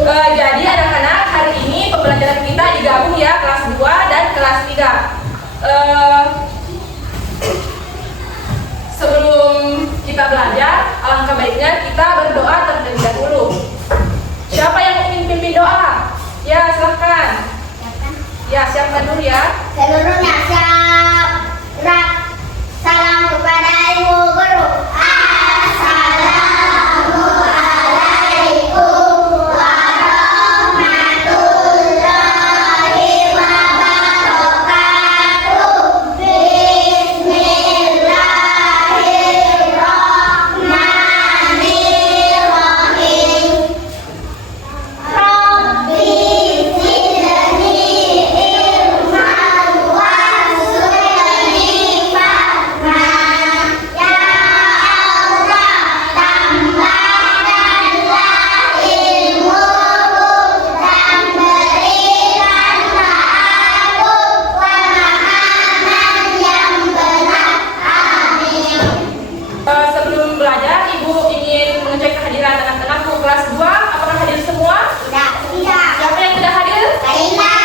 Jadi anak-anak, hari ini pembelajaran kita digabung ya, kelas 2 dan kelas 3. Sebelum kita belajar, alangkah baiknya kita berdoa terlebih dahulu. Siapa yang ingin pimpin doa? Ya, silahkan. Ya, siapkan dulu ya. Seluruhnya siap. Salam kepada ibu guru. Assalamualaikum warahmatullahi wabarakatuh. Bismillahirrahmanirrahim. Rabbi zidni ilman warzuqni fahman. Ya Allah, tambahkanlah ilmuku dan berikanlah aku pemahaman yang benar. Amin. Sebelum belajar, Ibu ingin mengecek kehadiran anak-anakku kelas 2. Apakah hadir semua? Tidak. Siapa yang tidak hadir? Tidak.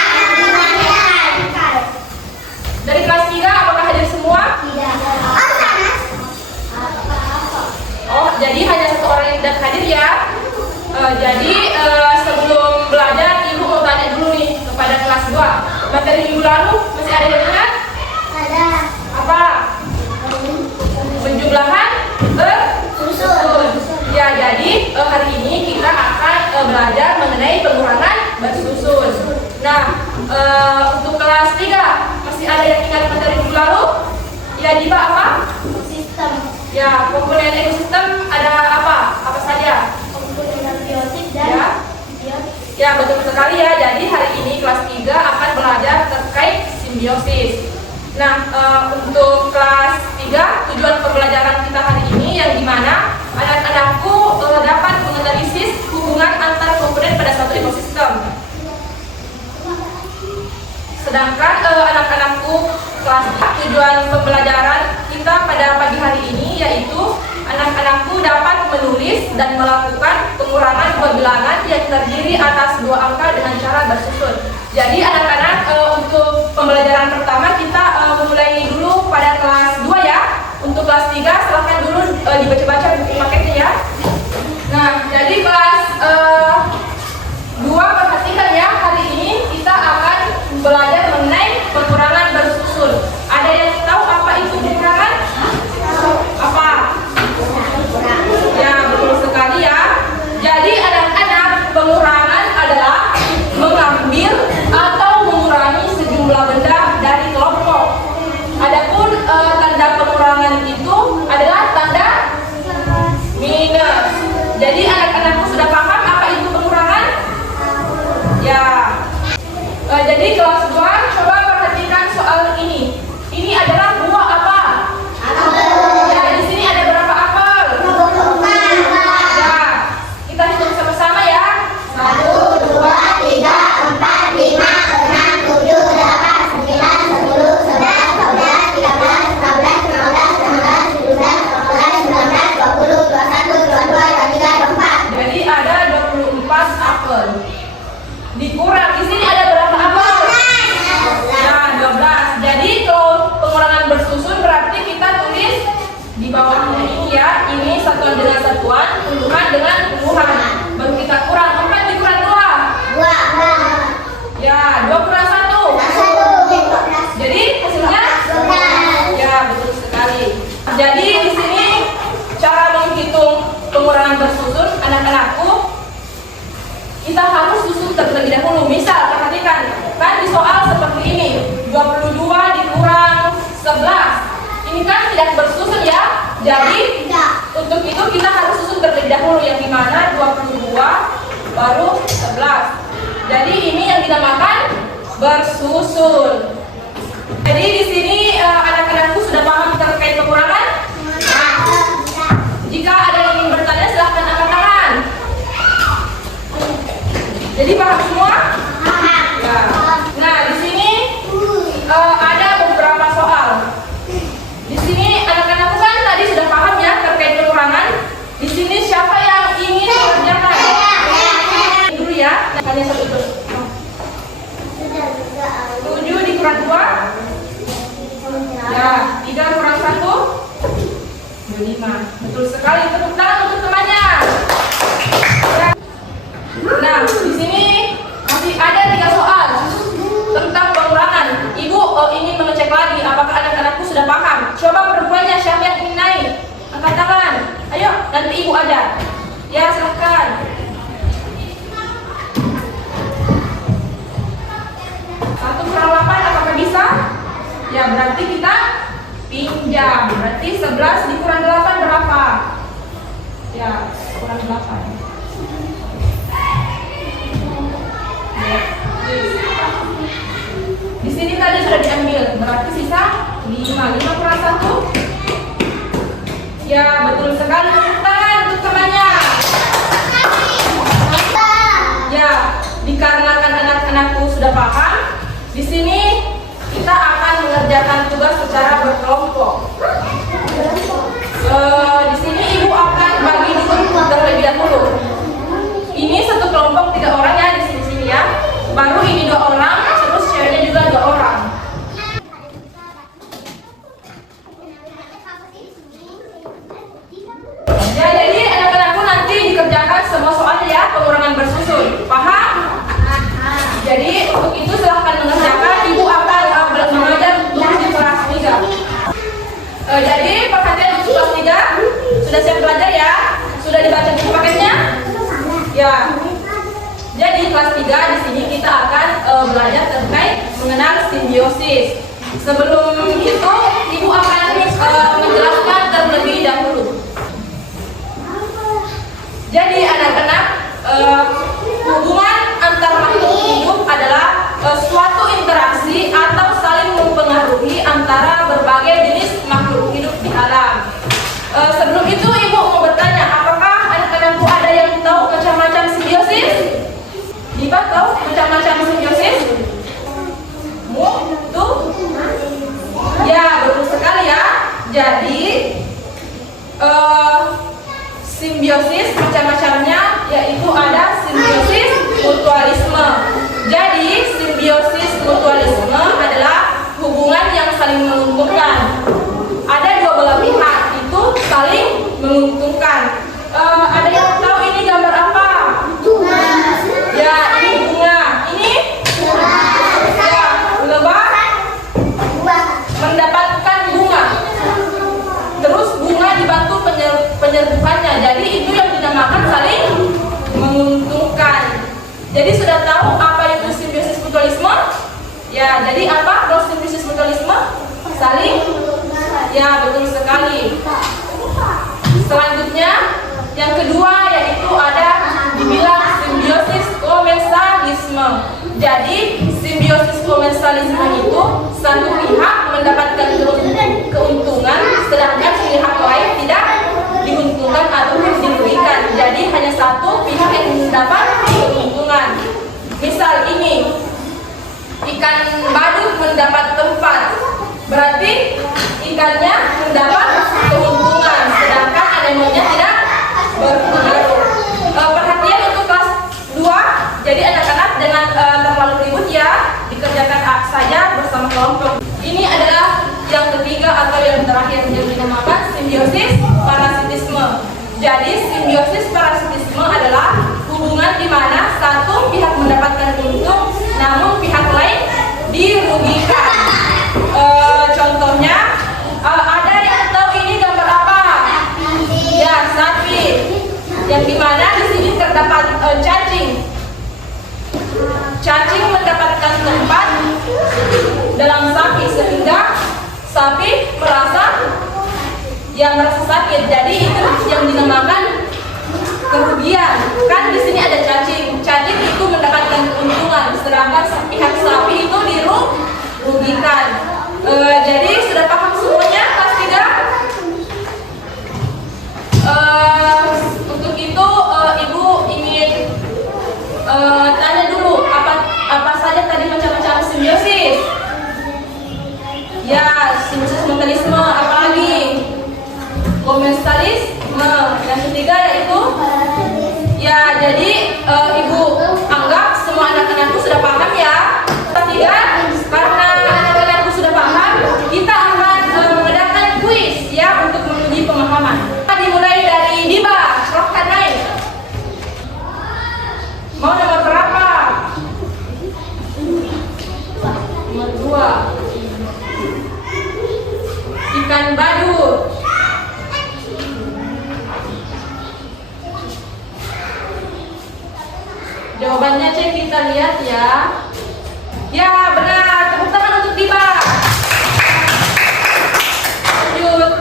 Dari kelas 3, apakah hadir semua? Oh, jadi hanya satu orang yang tidak hadir ya. Sebelum belajar, Ibu mau tanya dulu nih kepada kelas 2. Materi minggu lalu masih ada yang ingat? Ada. Apa? Penjumlahan Susun. Ya, jadi hari ini kita akan belajar mengenai pengurangan bersusun. Nah, untuk kelas 3 masih ada yang ingat materi minggu lalu? Ya, Diba apa? Sistem. Ya, komponen ekosistem ada apa? Apa saja? Komponen biotik Ya. dan Ya, betul sekali ya. Jadi hari ini kelas 3 akan belajar terkait simbiosis. Nah, untuk kelas 3 tujuan pembelajaran kita hari ini yang dimana anak-anakku dapat menganalisis hubungan antar komponen pada suatu ekosistem. Sedangkan anak-anakku kelas tujuan pembelajaran kita pada pagi hari ini yaitu anak-anakku dapat menulis dan melakukan pengurangan dua bilangan yang terdiri atas 2 angka dengan cara bersusun. Jadi anak-anak untuk pembelajaran pertama kita memulai dulu pada kelas 2 ya. Untuk kelas 3 silahkan dulu dibaca-baca buku paketnya ya. Nah, jadi kelas 2 perhatikan ya, hari ini kita akan belajar mengenai pengurangan bersusun. Ada yang tahu apa itu pengurangan? Apa? Ya, betul sekali ya. Jadi anak-anak, pengurangan adalah mengambil atau mengurangi sejumlah benda dari kelompok. Adapun tanda pengurangan itu adalah tanda minus. Jadi anak-anakku sudah paham apa itu pengurangan? Ya. Jadi kelas 2 coba perhatikan soal ini. Ini adalah buah apa? Ya, di sini ada berapa apel? Ya, kita hitung sama-sama ya. 1, 2, 3, 4, 5, 6, 7, 8, 9, 10, 11, 12, 13, 14, 15, 16, 17, 18, 19, 20, 21, 22, 23, 24. Jadi ada 24 apel. Dikurang di sini ada berapa apel? Nah, 12. Jadi kalau pengurangan bersusun berarti kita tulis di bawahnya ini ya. Ini satuan dengan satuan, puluhan dengan puluhan. Baru kita kurang. 4 dikurang 2. 2. Ya, 2 kurang 1. Jadi hasilnya? Ya, betul sekali. Jadi di sini cara menghitung pengurangan bersusun anak-anakku, kita harus susun terlebih dahulu. Misal perhatikan, kan di soal seperti ini, 22 dikurang 11. Ini kan tidak bersusun ya. Jadi untuk itu kita harus susun terlebih dahulu, yang dimana 22 baru 11. Jadi ini yang dinamakan bersusun. Jadi di sini anak-anakku sudah paham terkait pengurangan? Nah, jika ada yang ingin bertanya silahkan angkat tangan. Jadi paham semua? Ya. Nah, di sini ada beberapa soal. Di sini anak-anakku kan tadi sudah paham ya terkait pengurangan. Di sini siapa yang ingin mengerjakan? Dulu ya. Berarti 11 dikurang 8 berapa? Ya, kurang 8. Di sini tadi sudah diambil, berarti sisa 5. 5 kurang 1. Ya, betul sekali. Tepuk tangan untuk temannya. Ya, dikarenakan anak-anakku sudah paham, di sini kita akan mengerjakan tugas secara berkelompok. Di sini ibu akan bagi dulu terlebih dahulu. Ini satu kelompok 3 orang ya di sini ya. Baru ini 2 orang, terus ceweknya juga 2 orang. Ya, jadi anak-anakku nanti dikerjakan semua soal ya, pengurangan bersusun. Paham? Jadi untuk itu silahkan mengerjakan. Ibu akan mengajar untuk di kelas 3. Jadi perhatian untuk kelas 3 sudah siap belajar ya? Sudah dibaca buku paketnya? Ya. Jadi kelas 3 di sini kita akan belajar terkait mengenal simbiosis. Sebelum itu ibu akan menjelaskan terlebih dahulu. Jadi anak-anak, hubungan antar makhluk hidup adalah suatu interaksi atau saling mempengaruhi antara berbagai jenis makhluk hidup di alam. Sebelum itu ibu mau bertanya, apakah anak-anakku ada yang tahu macam-macam simbiosis? Ibu tahu macam-macam simbiosis? Tuh? Ya, betul sekali ya. Jadi simbiosis macam-macamnya, yaitu ada simbiosis mutualisme. Jadi simbiosis mutualisme adalah hubungan yang saling menguntungkan. Ada 2 belah pihak itu saling menguntungkan. Ada yang tahu ini gambar apa? Bunga. Ya, ini bunga. Ini? Ya, lebah mendapatkan bunga. Terus bunga dibantu penyerbukannya. Jadi itu yang dinamakan saling menguntungkan. Jadi sudah tahu apa itu simbiosis mutualisme? Ya, jadi apa kalau simbiosis mutualisme? Saling? Ya, betul sekali. Selanjutnya, yang kedua yaitu ada dibilang simbiosis komensalisme. Jadi simbiosis komensalisme itu satu pihak mendapatkan keuntungan, sedangkan pihak lain tidak diuntungkan ataupun dirugikan. Jadi hanya satu pihak yang mendapat keuntungan. Misal ini, ikan badut mendapat tempat, berarti ikannya mendapat keuntungan, sedangkan anemonnya tidak berpengaruh. Perhatian untuk kelas 2, jadi anak-anak dengan terlalu ribut ya, dikerjakan saja bersama kelompok. Ini adalah yang ketiga atau yang terakhir yang dinamakan simbiosis parasitisme. Jadi simbiosis parasitisme adalah hubungan di mana satu pihak mendapatkan untung, namun pihak lain dirugikan. Contohnya, ada yang tahu ini gambar apa? Ya, sapi. Yang dimana di sini terdapat cacing. Cacing mendapatkan tempat dalam sapi sehingga sapi merasa sakit. Jadi itu yang dinamakan kerugian. Kan di sini ada cacing. Cacing itu mendapatkan keuntungan, sedangkan pihak sapi itu dirugikan. Jadi sudah paham semuanya kelas 3? Untuk itu ibu ingin tanya dulu apa saja tadi macam-macam simbiosis. Ya, simbiosis mutualisme, apalagi komensalisme. Yang ketiga yaitu ya, jadi ibu anggap semua anak-anakku sudah paham ya. Ketiga, karena anak-anakku sudah paham, kita akan mengadakan kuis ya untuk menguji pemahaman. Dimulai dari Diba, silahkan naik. Mau nomor berapa? Nomor 2. Ikan badut. Jawabannya cek kita lihat ya. Ya, benar. Tepuk tangan untuk Diba. Lanjut.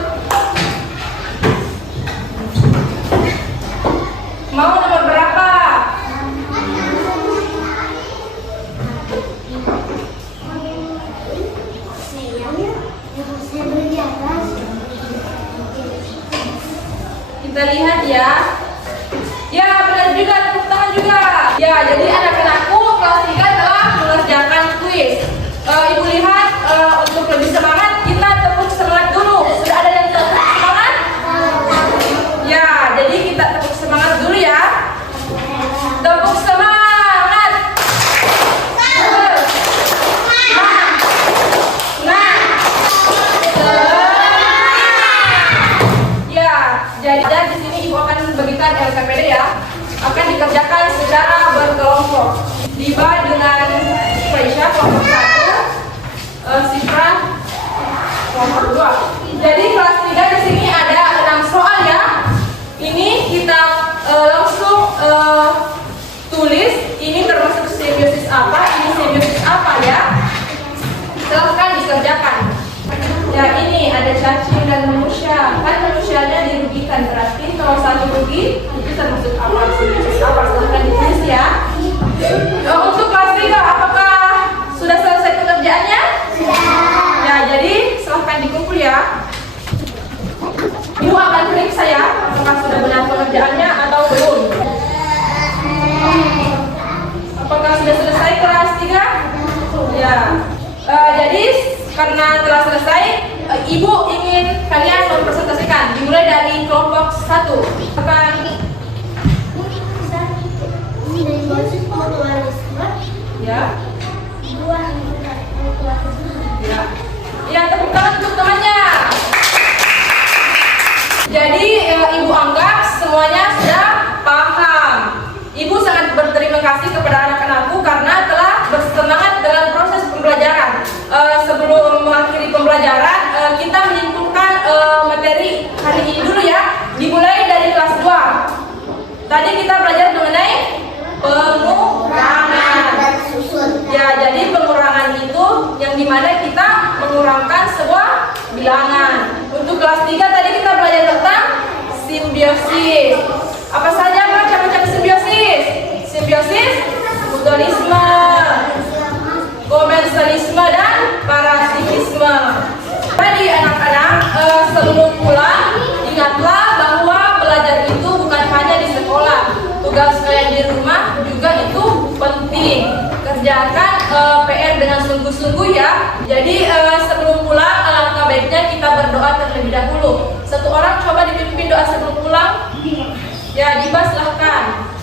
Mau nomor berapa? Kita lihat ya. Ya, benar juga, tepuk tangan juga. Ya, jadi anak-anakku kelas 3 telah mengerjakan kuis. Ibu lihat, untuk lebih semangat kita tepuk semangat dulu. Sudah ada yang tepuk semangat? Ya, jadi kita tepuk semangat dulu ya. Tepuk semangat. Ya, jadi di sini ibu akan bagikan LKPD ya. Akan dikerjakan secara berkelompok. Diba dengan Faisya kelompok 1, Sifra kelompok 2. Jadi kelas 3 di sini ada 6 soal ya. Ini kita langsung tulis. Ini termasuk simbiosis apa, ini simbiosis apa ya. Silahkan dikerjakan. Ya, ini ada cacing dan manusia. Kan manusianya dirugikan, berarti kalau satu rugi itu termasuk apa, simbiosis apa. Silahkan ditulis ya. Untuk kelas 3 apakah sudah selesai pekerjaannya? Ya, jadi silahkan dikumpul ya. Ibu akan periksa ya apakah sudah benar pengerjaannya atau belum. Apakah sudah selesai kelas 3? Ya. Jadi karena telah selesai, ibu ingin kalian mempresentasikan. Dimulai dari kelompok 1. Akan ya. Ya. Ya, tepuk tangan untuk temannya. Jadi ibu anggap semuanya sudah paham. Ibu sangat berterima kasih kepada anak-anakku karena telah bersemangat dalam proses pembelajaran. Sebelum mengakhiri pembelajaran, kita menyimpulkan materi hari ini dulu ya. Dimulai dari kelas 2. Tadi kita belajar mengenai pengurangan. Ya, jadi pengurangan itu yang dimana kita mengurangkan sebuah bilangan. Untuk kelas 3 tadi kita belajar tentang simbiosis. Apa saja macam-macam simbiosis? Simbiosis, mutualisme, komensalisme, dan parasitisme. Tadi anak-anak, sebelum pulang, ingatlah bahwa belajar itu bukan hanya di sekolah. Tugas kalian di rumah juga itu penting. Kerjakan PR dengan sungguh-sungguh ya. Jadi sebelum pulang, alangkah baiknya kita berdoa terlebih dahulu. Satu orang coba dipimpin doa sebelum pulang. Ya, Diba silahkan.